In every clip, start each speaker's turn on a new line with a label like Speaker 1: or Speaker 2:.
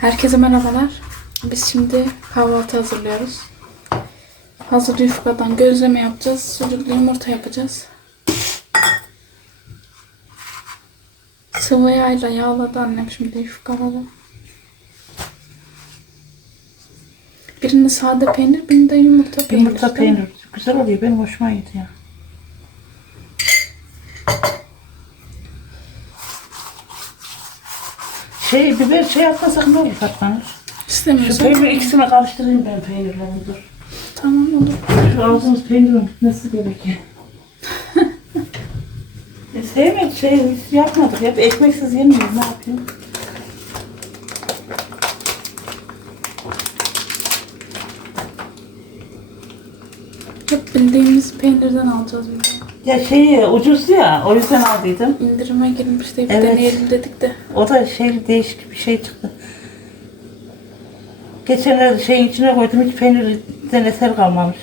Speaker 1: Herkese merhabalar. Biz şimdi kahvaltı hazırlıyoruz. Hazır yufkadan gözleme yapacağız. Sucuklu yumurta yapacağız. Sıvı yağla yağladı annem şimdi yufkaları. Birini sade peynir, birini de yumurta peynir.
Speaker 2: Yumurta peynir. Güzel oluyor. Benim hoşuma gidiyor. Şey biber şey yapmasak ne olur Fatma? Şu
Speaker 1: İstemiyorsan.
Speaker 2: peynir ikisini karıştırayım ben peynirlerini dur.
Speaker 1: Tamam olur.
Speaker 2: Şu ağzımız peynirin gitmesi gerekiyor. e sevmedik şey hiç yapmadık. Hep ekmeksiz yemiyoruz. Ne yapayım?
Speaker 1: Hep bildiğimiz peynirden alacağız bir de.
Speaker 2: Ya şey ucuz ya o yüzden aldıydım.
Speaker 1: İndirime girmiş de bir
Speaker 2: Evet.
Speaker 1: deneyelim dedik de.
Speaker 2: O da şey değişik bir şey çıktı. Geçenlerde şeyin içine koydum hiç peynirden eser kalmamış.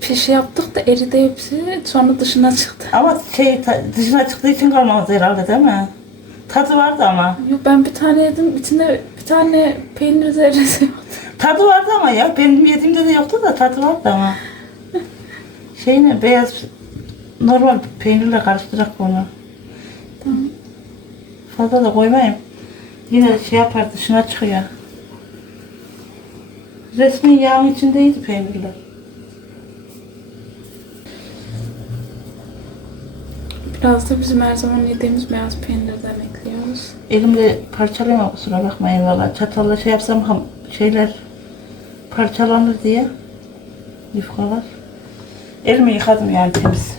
Speaker 1: Pişi yaptık da eridi hepsi. Sonra dışına çıktı.
Speaker 2: Ama şey ta- dışına çıktığı için kalmadı herhalde değil mi? Tadı vardı ama.
Speaker 1: Yok ben bir tane yedim. İçinde bir tane peynir zerresi yok.
Speaker 2: Tadı vardı ama ya. Benim yediğimde de yoktu da tadı vardı ama. Şey ne beyaz normal peynirle karıştırak onu.
Speaker 1: Tamam.
Speaker 2: Fazla da koymayayım. Yine şey yapar dışına çıkıyor. Resmi yağın içindeydi peynirler.
Speaker 1: Biraz da bizim her zaman yediğimiz beyaz peynirden ekliyoruz.
Speaker 2: Elimde parçalayama kusura bakmayın valla. Çatalla şey yapsam ham, şeyler parçalanır diye. Yufkalar. Elimi yıkadım yani temiz.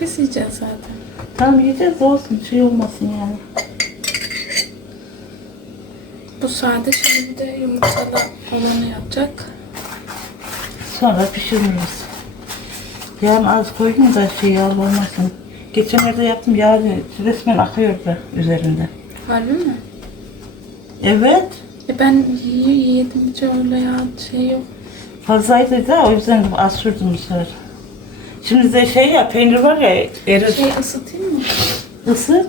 Speaker 1: Biz yiyeceğiz zaten.
Speaker 2: Tamam yiyeceğiz de olsun şey olmasın yani.
Speaker 1: Bu sade şimdi de yumurtalı olanı yapacak.
Speaker 2: Sonra pişiririz. Yağını az koyayım da şey yağlı olmasın. Geçenlerde yaptım yağ resmen akıyordu üzerinde.
Speaker 1: Harbi mi?
Speaker 2: Evet.
Speaker 1: E ben yedim hiç öyle ya şey yok.
Speaker 2: Fazlaydı da o yüzden az sürdüm bu sefer. Şimdi de şey ya peynir var ya erir.
Speaker 1: Şey ısıtayım mı?
Speaker 2: Isıt.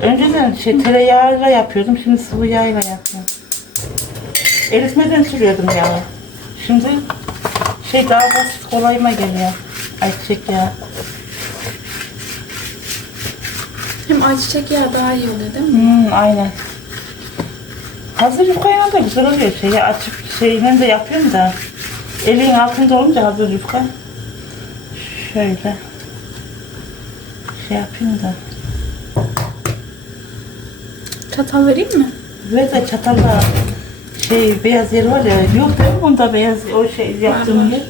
Speaker 2: Önceden şey tereyağıyla yapıyordum. Şimdi sıvı yağıyla yapıyorum. Eritmeden sürüyordum yağı. Şimdi şey daha basit kolayıma geliyor. Ayçiçek yağı.
Speaker 1: Hem ayçiçek yağı daha iyi oluyor değil mi?
Speaker 2: Hmm, aynen. Hazır yufkayla da güzel oluyor. Şeyi açıp şeyle de yapıyorum da. Elin altında olunca hazır yufka. Şöyle. Şey yapayım da.
Speaker 1: Çatal vereyim mi?
Speaker 2: Ve de çatalla şey beyaz yer var ya. Yok değil mi bunda beyaz o şey yaptığım yer.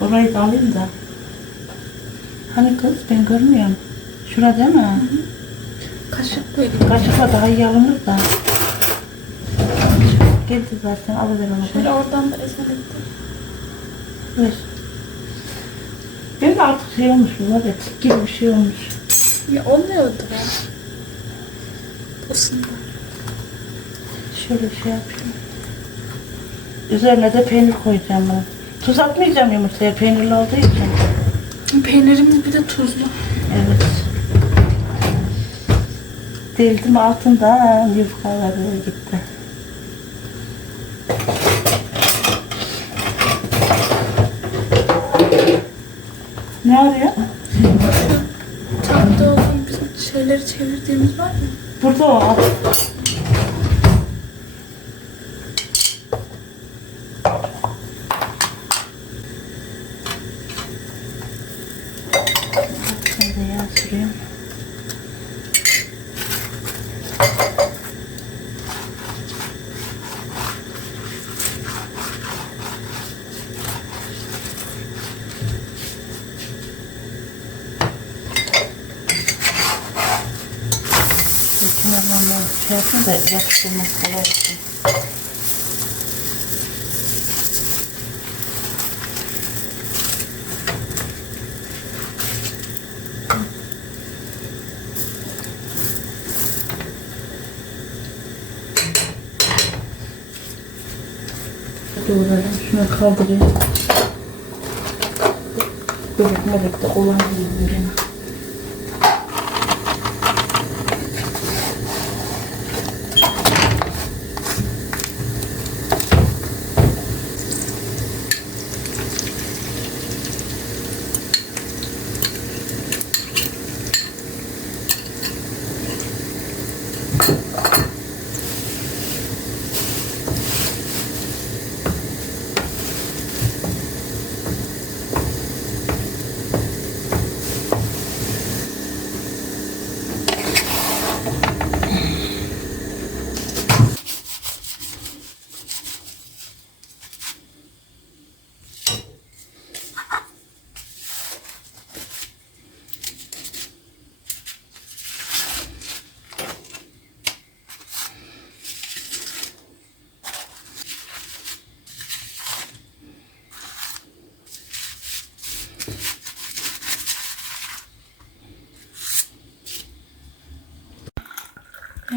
Speaker 2: Orayı da alayım da. Hani kız ben görmüyorum. Şurada değil mi?
Speaker 1: Kaşık vereyim.
Speaker 2: Kaşıkla daha iyi alınır da. Geldi zaten alıver onu.
Speaker 1: Şöyle oradan da eser ettim.
Speaker 2: Ver. Benim de artık şey olmuş bu var ya tik gibi bir şey olmuş.
Speaker 1: Ya olmuyordu be. Isındı.
Speaker 2: Şöyle şey yapayım. Üzerine de peynir koyacağım ben. Tuz atmayacağım yumurtaya peynirli olduğu için.
Speaker 1: Peynirimiz bir de tuzlu.
Speaker 2: Evet. Deldim altından yufkaları gitti. Ne arıyor?
Speaker 1: Tatlı olan bizim şeyleri çevirdiğimiz var ya.
Speaker 2: Burada o. al. Ben de yağ süreyim. Kenarlarından şey yapayım da yapıştırmak kolay olsun. Doğrayayım. Şunu kaldırayım. Bebek melek de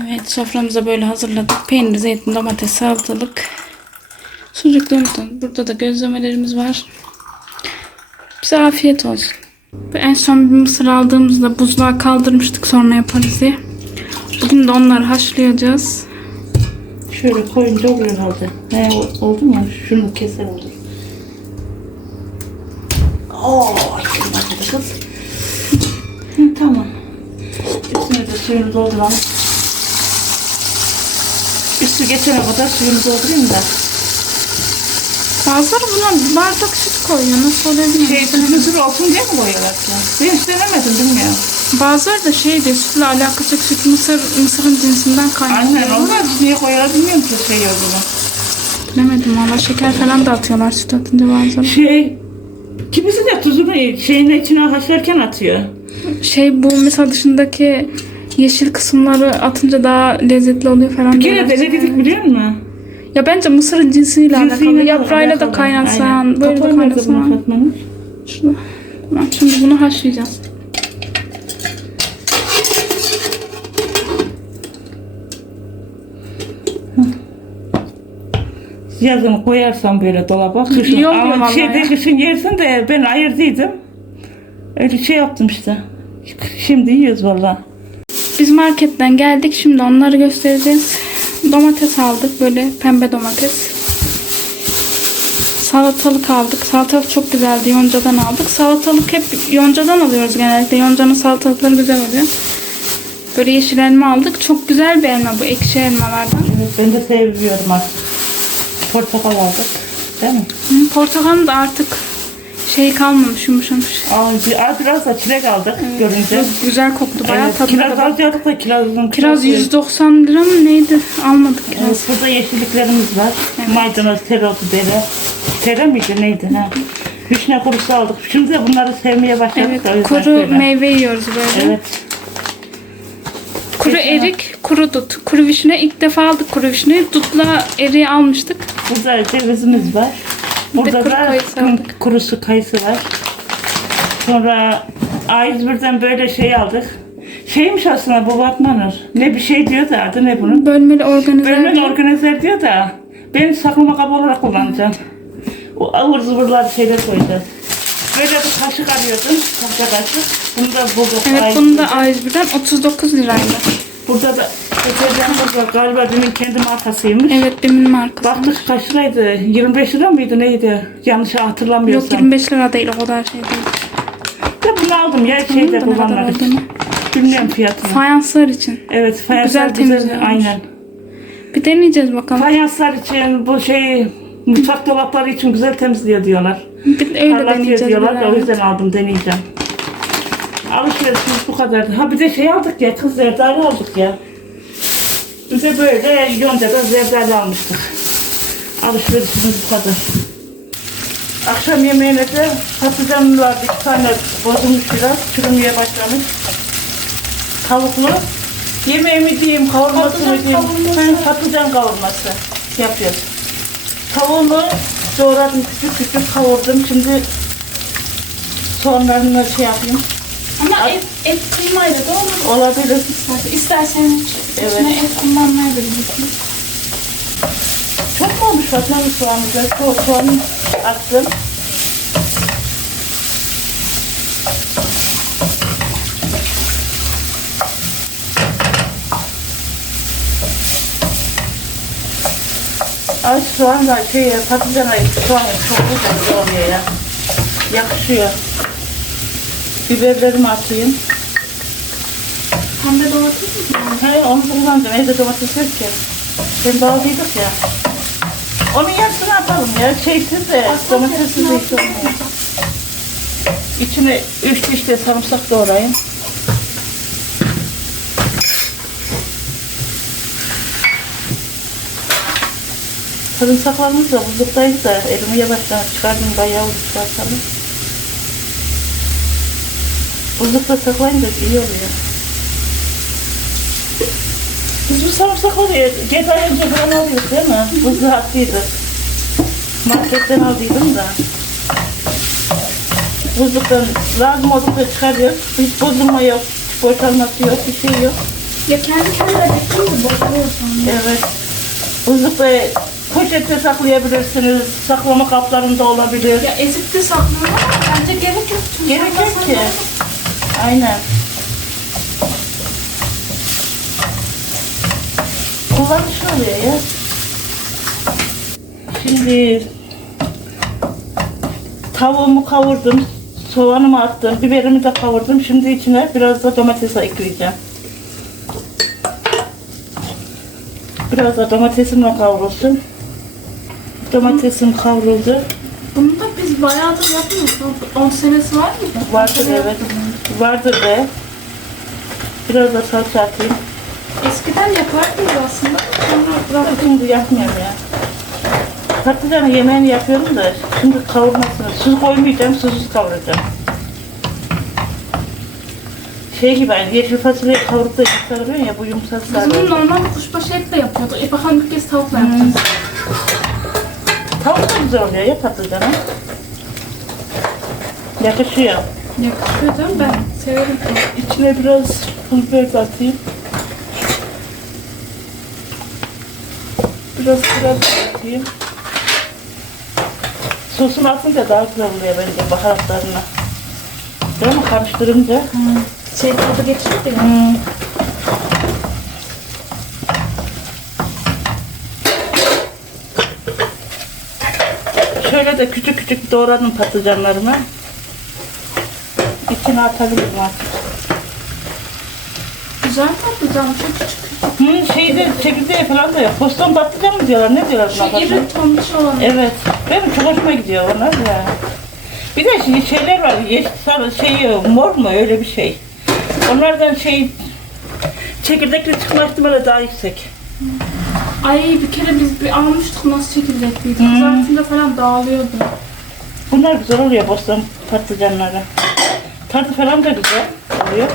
Speaker 1: Evet soframızı böyle hazırladık. Peynir, zeytin, domates, salatalık. Sucuklarımız Burada da gözlemelerimiz var. Bize afiyet olsun. En son bir mısır aldığımızda buzluğa kaldırmıştık sonra yaparız diye. Bugün de onları haşlayacağız.
Speaker 2: Şöyle koyunca oluyor herhalde. O- oldu mu? Şunu keselim dur. Oo, kız. Hı, tamam. Üstüne de suyunu dolduralım. Üstü geçene kadar suyunu doldurayım da.
Speaker 1: Bazıları buna bardak süt koyuyor. Nasıl bilmiyorum.
Speaker 2: Şey, süt mısır olsun diye mi koyuyorlar ki? Ben hiç denemedim bilmiyorum.
Speaker 1: Bazıları da şey diyor sütle alakası yok. Süt mısır, mısırın cinsinden kaynaklı.
Speaker 2: Aynen onlar niye koyuyorlar bilmiyorum ki şey olduğunu.
Speaker 1: Bilemedim valla şeker falan da atıyorlar süt atınca bazıları.
Speaker 2: Şey, kimisi de tuzunu şeyin içine haşlarken atıyor.
Speaker 1: Şey bu mesela dışındaki yeşil kısımları atınca daha lezzetli oluyor falan.
Speaker 2: Bir kere
Speaker 1: diyorlar.
Speaker 2: denedik biliyor musun?
Speaker 1: Ya bence mısırın cinsiyle alakalı.
Speaker 2: Cinsiyle
Speaker 1: Yaprağıyla da
Speaker 2: alakalı.
Speaker 1: kaynatsan,
Speaker 2: Aynen.
Speaker 1: böyle de
Speaker 2: nerede bunu
Speaker 1: kaynatsan. Şunu. Şimdi bunu haşlayacağız.
Speaker 2: Yazın koyarsan böyle dolaba kışın.
Speaker 1: Oluyor
Speaker 2: Ama
Speaker 1: vallahi
Speaker 2: şeyde
Speaker 1: ya.
Speaker 2: kışın yersin de ben ayırdıydım. Öyle şey yaptım işte. Şimdi yiyoruz valla.
Speaker 1: Biz marketten geldik. Şimdi onları göstereceğiz. Domates aldık. Böyle pembe domates. Salatalık aldık. Salatalık çok güzeldi. Yonca'dan aldık. Salatalık hep Yonca'dan alıyoruz genellikle. Yonca'nın salatalıkları güzel oluyor. Böyle yeşil elma aldık. Çok güzel bir elma bu. Ekşi elmalardan.
Speaker 2: Evet, ben de seviyorum artık. Portakal aldık. Değil mi?
Speaker 1: Hı, Portakalın da artık şey kalmamış yumuşamış.
Speaker 2: Aa, bir- az biraz da çilek aldık görünce.
Speaker 1: Güzel koktu bayağı
Speaker 2: Evet,
Speaker 1: tadı
Speaker 2: kiraz
Speaker 1: da.
Speaker 2: alacaktık da kirazın
Speaker 1: Kiraz
Speaker 2: kirazı-
Speaker 1: 190 lira mı neydi? Almadık kiraz.
Speaker 2: Evet, burada yeşilliklerimiz var.
Speaker 1: Evet.
Speaker 2: Maydanoz, tereotu, dere. Tere miydi neydi ha? Vişne kurusu aldık. Şimdi de bunları sevmeye başladık.
Speaker 1: Evet,
Speaker 2: da
Speaker 1: kuru
Speaker 2: şöyle.
Speaker 1: meyve yiyoruz böyle.
Speaker 2: Evet.
Speaker 1: Kuru erik, kuru dut. Kuru vişne ilk defa aldık kuru vişneyi. Dutla eriği almıştık.
Speaker 2: Burada cevizimiz var. Burada
Speaker 1: kuru
Speaker 2: da
Speaker 1: kayısı
Speaker 2: kın-
Speaker 1: aldık.
Speaker 2: kurusu kayısı var. Sonra A101'den böyle şey aldık. Şeymiş aslında bu Batmanır. Ne bir şey diyor da adı ne bunun?
Speaker 1: Bölmeli organize.
Speaker 2: Bölmen organizer diyor da ben saklama kabı olarak kullanacağım. O ıvır zıvırlar şeyler koyacağız. Böyle bir kaşık arıyordum. Tahta kaşık. Bunu da bulduk.
Speaker 1: Evet
Speaker 2: Ay-
Speaker 1: bunu da A101'den 39 liraydı.
Speaker 2: Burada da deterjanımız var. Galiba benim kendi markasıymış.
Speaker 1: Evet Bim'in markası.
Speaker 2: Baktık kaç liraydı? 25 lira mıydı neydi? Yanlış hatırlamıyorsam.
Speaker 1: Yok 25 lira değil o kadar şey değil.
Speaker 2: Ya bunu aldım ya şeyde
Speaker 1: ne kadar
Speaker 2: kullanmak için. Bilmiyorum fiyatını.
Speaker 1: Fayanslar için.
Speaker 2: evet fayanslar
Speaker 1: Güzel
Speaker 2: güzel,
Speaker 1: temizliyormuş.
Speaker 2: Aynen.
Speaker 1: Bir deneyeceğiz bakalım.
Speaker 2: Fayanslar için bu şey mutfak dolapları için güzel temizliyor diyorlar.
Speaker 1: Bir öyle
Speaker 2: Parlatıyor
Speaker 1: deneyeceğiz.
Speaker 2: diyorlar da o yüzden aldım deneyeceğim. Alışverişimiz bu kadardı. Ha bir de şey aldık ya kız zerdali aldık ya. Bir de böyle Yonca'da zerdali almıştık. Alışverişimiz bu kadar. Akşam yemeğine de patlıcan vardı. iki tane bozulmuş biraz. Çürümeye başlamış. Tavuklu. Yemeği mi diyeyim, kavurması mı diyeyim? Ben patlıcan kavurması yapıyoruz. Tavuğunu doğradım küçük küçük kavurdum. Şimdi soğanlarını şey yapayım.
Speaker 1: Ama et, et kıymayla da olur.
Speaker 2: Olabilir.
Speaker 1: Mesela
Speaker 2: Evet.
Speaker 1: içine et kullanmayabilirsiniz.
Speaker 2: Çok mu olmuş Fatma Hanım soğanımıza? So- soğanı attım. Ay soğan da şey ya, patlıcan ayı soğan çok güzel oluyor ya. Yakışıyor. Biberlerimi atayım.
Speaker 1: Pembe domates mi?
Speaker 2: He onu kullanacağım. Evde domates yok ki. Ben bağlıydık ya. Onun yarısını atalım ya. Şeysiz de domatessiz de hiç olmuyor. İçine üç diş de sarımsak doğrayın. Sarımsaklarımız da buzluktaydı da elimi yavaştan çıkardım bayağı çıkartalım. Buzlukta saklayınca iyi oluyor. Biz bu sarımsakları gece önce falan alıyoruz değil mi? Buzlu haklıydı. Marketten aldıydım da. Buzluktan lazım oldukça çıkarıyoruz. Hiç bozulma yok, boşalması yok, bir şey yok.
Speaker 1: Ya kendi kendine bekliyor da bozuluyor sonra.
Speaker 2: Evet. Buzlukta poşette saklayabilirsiniz. Saklama kaplarında olabilir.
Speaker 1: Ya ezip de ama bence gerek yok. Çünkü
Speaker 2: Gerek yok ki.
Speaker 1: da-
Speaker 2: Aynen. Kullanışlı oluyor ya. Şimdi tavuğumu kavurdum. Soğanımı attım. Biberimi de kavurdum. Şimdi içine biraz da domates ekleyeceğim. Biraz da domatesim de kavrulsun. Domatesim kavruldu.
Speaker 1: Bunu da biz bayağıdır yapmıyoruz. 10 senesi var mı?
Speaker 2: Vardır evet. Vardır be. Biraz da salça atayım.
Speaker 1: Eskiden yapardınız aslında. Sonra bıraktık.
Speaker 2: Şimdi yapmıyorum ya. Patlıcanı yemeğini yapıyorum da şimdi kavurmasını, su koymayacağım, susuz kavuracağım. Şey gibi hani yeşil fasulyeyi kavurup da yumuşatıyorsun ya bu yumuşak
Speaker 1: Biz bunu normal kuşbaşı etle yapıyorduk. E bakalım bir kez tavukla yapacağız.
Speaker 2: Tavuk da güzel oluyor ya patlıcana. Yakışıyor.
Speaker 1: Yakışıyor değil mi? Ben severim.
Speaker 2: İçine biraz pul biber de atayım. Biraz biraz atayım. Sosunu atınca daha güzel oluyor bence baharatlarına. Değil mi? Karıştırınca.
Speaker 1: Şey tadı geçiyor ya.
Speaker 2: Hmm. Şöyle de küçük küçük doğradım patlıcanlarımı. İçine atabilirim artık.
Speaker 1: Güzel patlıcan. Çok küçük.
Speaker 2: Hı, şeyde çekirdeği falan da yok. Boston patlıcan mı diyorlar? Ne diyorlar buna?
Speaker 1: Şu iri tombiş olan.
Speaker 2: Evet. Benim çok hoşuma gidiyor onlar ya. Bir de şimdi şeyler var. Yeşil sarı şey mor mu öyle bir şey. Onlardan şey çekirdekli çıkma ihtimali daha yüksek.
Speaker 1: Ay bir kere biz bir almıştık nasıl çekirdekliydi.
Speaker 2: Hmm.
Speaker 1: Kızartınca falan dağılıyordu.
Speaker 2: Bunlar güzel oluyor bostan patlıcanları. Tadı falan da güzel oluyor.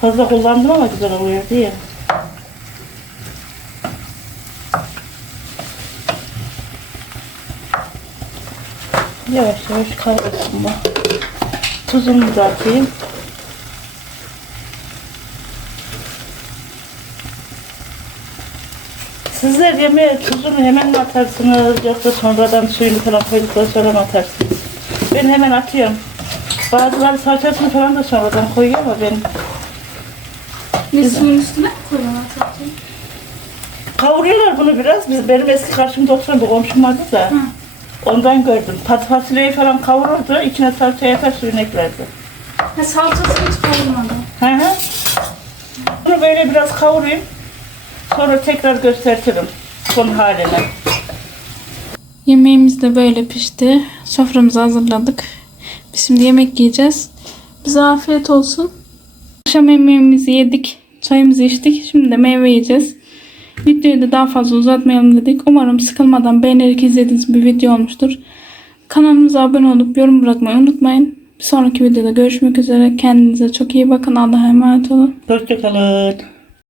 Speaker 2: Fazla kullandım ama güzel oluyor diye. Yavaş yavaş kavrulsun bu. Tuzunu da atayım. Sizler yemeğe tuzunu hemen mi atarsınız yoksa sonradan suyunu falan koyduktan sonra mı atarsınız? Ben hemen atıyorum. Bazıları salçasını falan da sonradan koyuyor ama ben
Speaker 1: Ne suyun üstüne mi koyuyorlar tatlı?
Speaker 2: kavuruyorlar bunu biraz. Biz, benim eski karşımda oturan bir komşum vardı da ondan gördüm. Pat fasulyeyi falan kavururdu, içine salça yapar suyunu eklerdi.
Speaker 1: Ha salçası hiç kavurmadı.
Speaker 2: Hı hı. Bunu böyle biraz kavurayım. Sonra tekrar gösteririm son haline.
Speaker 1: Yemeğimiz de böyle pişti. Soframızı hazırladık. Şimdi yemek yiyeceğiz. Bize afiyet olsun. Akşam yemeğimizi yedik. Çayımızı içtik. Şimdi de meyve yiyeceğiz. Videoyu da daha fazla uzatmayalım dedik. Umarım sıkılmadan beğenerek izlediğiniz bir video olmuştur. Kanalımıza abone olup yorum bırakmayı unutmayın. Bir sonraki videoda görüşmek üzere. Kendinize çok iyi bakın. Allah'a emanet olun.
Speaker 2: Hoşçakalın.